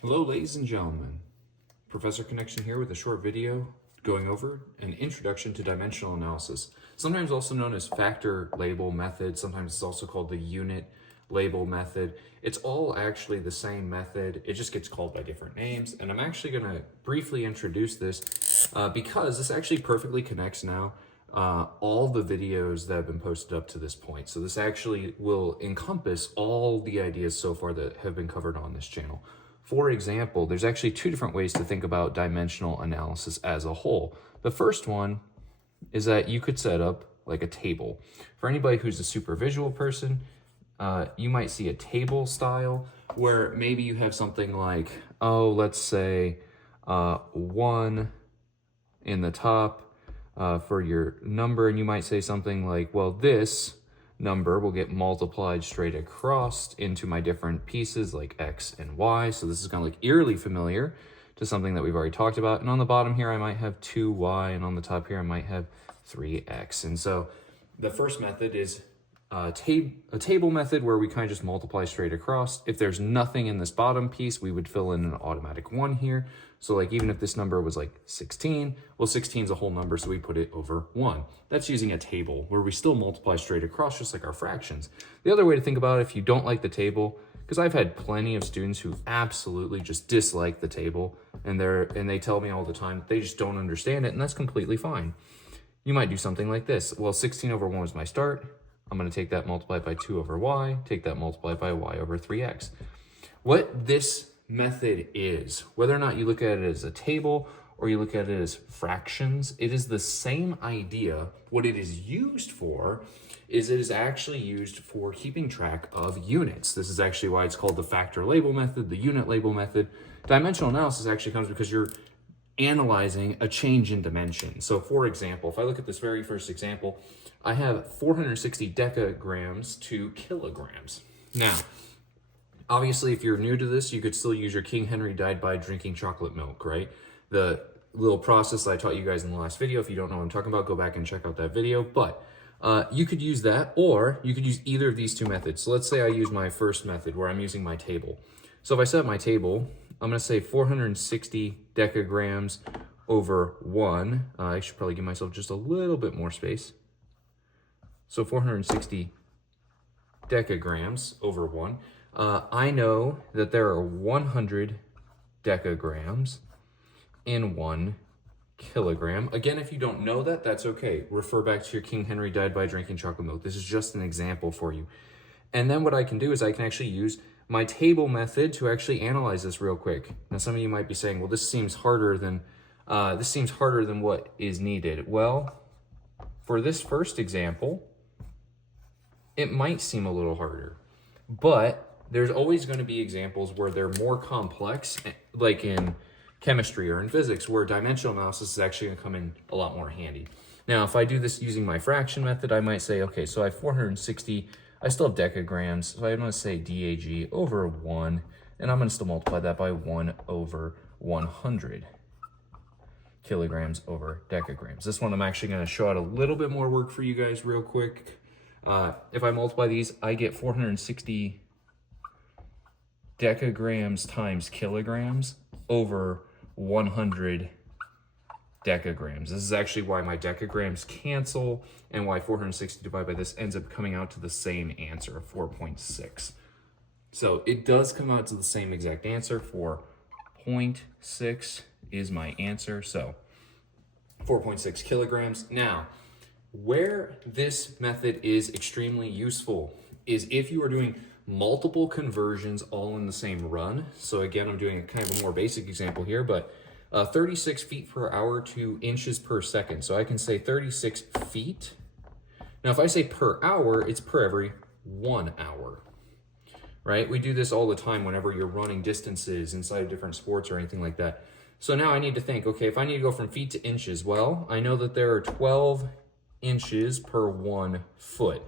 Hello, ladies and gentlemen. Professor Connection here with a short video going over an introduction to dimensional analysis, sometimes also known as factor label method. Sometimes it's also called the unit label method. It's all actually the same method. It just gets called by different names. And I'm actually going to briefly introduce this because this actually perfectly connects now all the videos that have been posted up to this point. So this actually will encompass all the ideas so far that have been covered on this channel. For example, there's actually two different ways to think about dimensional analysis as a whole. The first one is that you could set up like a table. For anybody who's a super visual person, you might see a table style where maybe you have something like, let's say 1 in the top for your number, and you might say something like, well, this number will get multiplied straight across into my different pieces like X and Y. So this is kind of like eerily familiar to something that we've already talked about. And on the bottom here, I might have 2Y, and on the top here, I might have 3X. And so the first method is a table method where we kind of just multiply straight across. If there's nothing in this bottom piece, we would fill in an automatic 1 here. So like even if this number was like 16, well, 16 is a whole number, so we put it over 1. That's using a table where we still multiply straight across just like our fractions. The other way to think about it, if you don't like the table, because I've had plenty of students who absolutely just dislike the table, and they tell me all the time they just don't understand it, and that's completely fine. You might do something like this. Well, 16 over 1 is my start. I'm going to take that multiplied by 2 over y, take that multiplied by y over 3x. What this method is, whether or not you look at it as a table or you look at it as fractions, it is the same idea. What it is used for is it is actually used for keeping track of units. This is actually why it's called the factor label method, the unit label method. Dimensional analysis actually comes because you're analyzing a change in dimension. So for example, if I look at this very first example, I have 460 decagrams to kilograms. Now, obviously, if you're new to this, you could still use your King Henry died by drinking chocolate milk, right? The little process that I taught you guys in the last video. If you don't know what I'm talking about, go back and check out that video. But you could use that, or you could use either of these two methods. So let's say I use my first method where I'm using my table. So if I set up my table, I'm going to say 460 decagrams over 1. I should probably give myself just a little bit more space. So 460 decagrams over 1. I know that there are 100 decagrams in 1 kilogram. Again, if you don't know that, that's okay. Refer back to your King Henry died by drinking chocolate milk. This is just an example for you. And then what I can do is I can actually use my table method to actually analyze this real quick. Now, some of you might be saying, well, this seems harder than what is needed. Well, for this first example, it might seem a little harder, but there's always going to be examples where they're more complex, like in chemistry or in physics, where dimensional analysis is actually going to come in a lot more handy. Now, if I do this using my fraction method, I might say, okay, so I have 460, I still have decagrams, so I'm going to say DAG over 1, and I'm going to still multiply that by 1 over 100 kilograms over decagrams. This one I'm actually going to show out a little bit more work for you guys real quick. If I multiply these, I get 460 decagrams times kilograms over 100 decagrams. This is actually why my decagrams cancel and why 460 divided by this ends up coming out to the same answer of 4.6. So it does come out to the same exact answer. 4.6 is my answer. So 4.6 kilograms. Now, where this method is extremely useful is if you are doing multiple conversions all in the same run. So again, I'm doing kind of a more basic example here, but 36 feet per hour to inches per second. So I can say 36 feet. Now, if I say per hour, it's per every 1 hour, right? We do this all the time whenever you're running distances inside of different sports or anything like that. So now I need to think, okay, if I need to go from feet to inches, well, I know that there are 12 inches per 1 foot.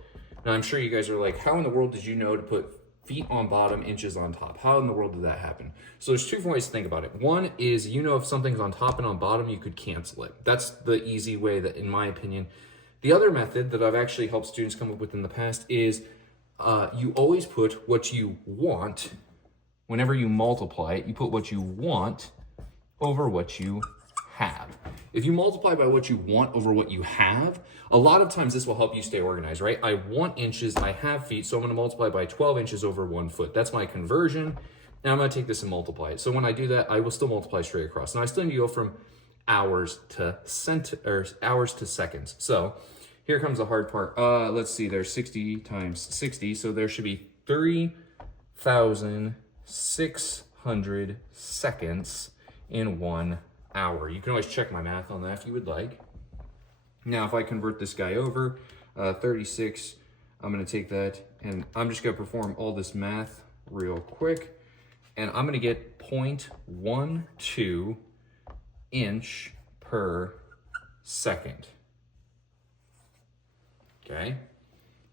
Now, I'm sure you guys are like, how in the world did you know to put feet on bottom, inches on top? How in the world did that happen? So there's two different ways to think about it. One is, if something's on top and on bottom, you could cancel it. That's the easy way that, in my opinion. The other method that I've actually helped students come up with in the past is you always put what you want whenever you multiply it, you put what you want over what you have. If you multiply by what you want over what you have, a lot of times this will help you stay organized, right? I want inches, I have feet, so I'm gonna multiply by 12 inches over 1 foot. That's my conversion, and I'm gonna take this and multiply it. So when I do that, I will still multiply straight across. Now I still need to go from hours to seconds. So here comes the hard part. Let's see, there's 60 times 60, so there should be 3,600 seconds in 1 hour. You can always check my math on that if you would like. Now, if I convert this guy over, 36, I'm gonna take that and I'm just gonna perform all this math real quick. And I'm gonna get 0.12 inch per second. Okay,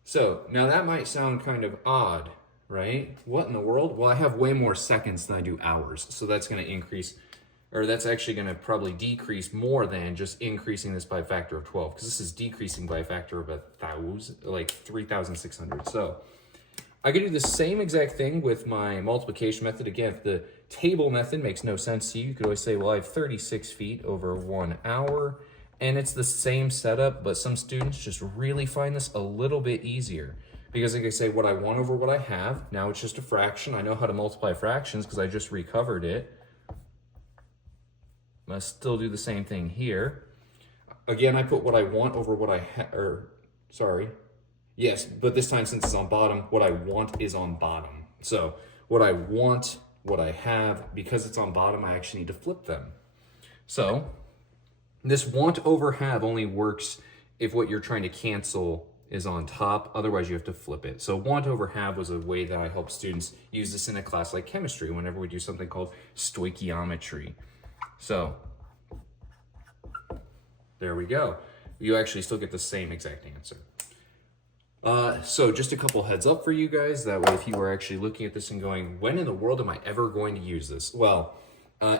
so now that might sound kind of odd, right? What in the world? Well, I have way more seconds than I do hours, so that's going to increase, or that's actually going to probably decrease more than just increasing this by a factor of 12, because this is decreasing by a factor of 1,000, like 3,600. So I could do the same exact thing with my multiplication method. Again, if the table method makes no sense to you, you could always say, well, I have 36 feet over 1 hour. And it's the same setup, but some students just really find this a little bit easier because they can say what I want over what I have. Now it's just a fraction. I know how to multiply fractions because I just recovered it. I'm gonna still do the same thing here. Again, I put what I want over what I have, or sorry. Yes, but this time since it's on bottom, what I want is on bottom. So what I want, what I have, because it's on bottom, I actually need to flip them. So this want over have only works if what you're trying to cancel is on top. Otherwise, you have to flip it. So want over have was a way that I help students use this in a class like chemistry whenever we do something called stoichiometry. So there we go. You actually still get the same exact answer. So just a couple heads up for you guys. That way, if you are actually looking at this and going, when in the world am I ever going to use this? Well,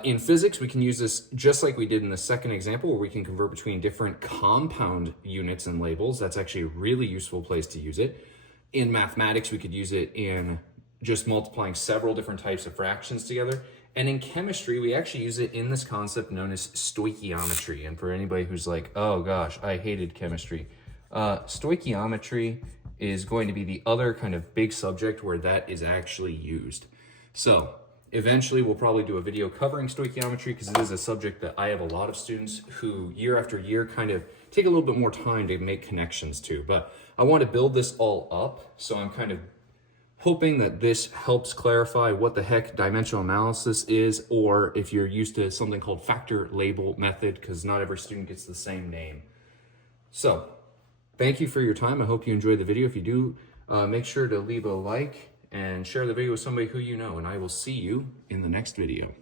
in physics, we can use this just like we did in the second example where we can convert between different compound units and labels. That's actually a really useful place to use it. In mathematics, we could use it in just multiplying several different types of fractions together. And in chemistry, we actually use it in this concept known as stoichiometry. And for anybody who's like, oh gosh, I hated chemistry. Stoichiometry is going to be the other kind of big subject where that is actually used. So eventually, we'll probably do a video covering stoichiometry because it is a subject that I have a lot of students who year after year kind of take a little bit more time to make connections to. But I want to build this all up, so I'm kind of hoping that this helps clarify what the heck dimensional analysis is, or if you're used to something called factor label method, because not every student gets the same name. So thank you for your time. I hope you enjoyed the video. If you do, make sure to leave a like and share the video with somebody who you know, and I will see you in the next video.